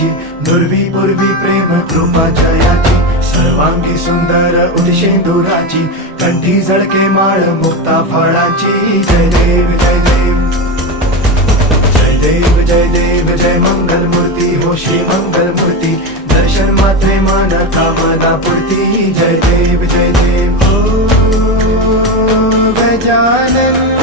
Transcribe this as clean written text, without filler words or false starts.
जयाची, नुरवी पूर्वी प्रेम कृपा जयाची, सर्वांगी सुंदर उदिशेंदुराची, कंठी झळके माळ मुक्ता फळाची. जय देव जय देव जय देव जय देव जय मंगल मूर्ती हो श्री मंगल मूर्ती, दर्शन मात्रे मन कामना पूर्ती. जय देव हो गजानन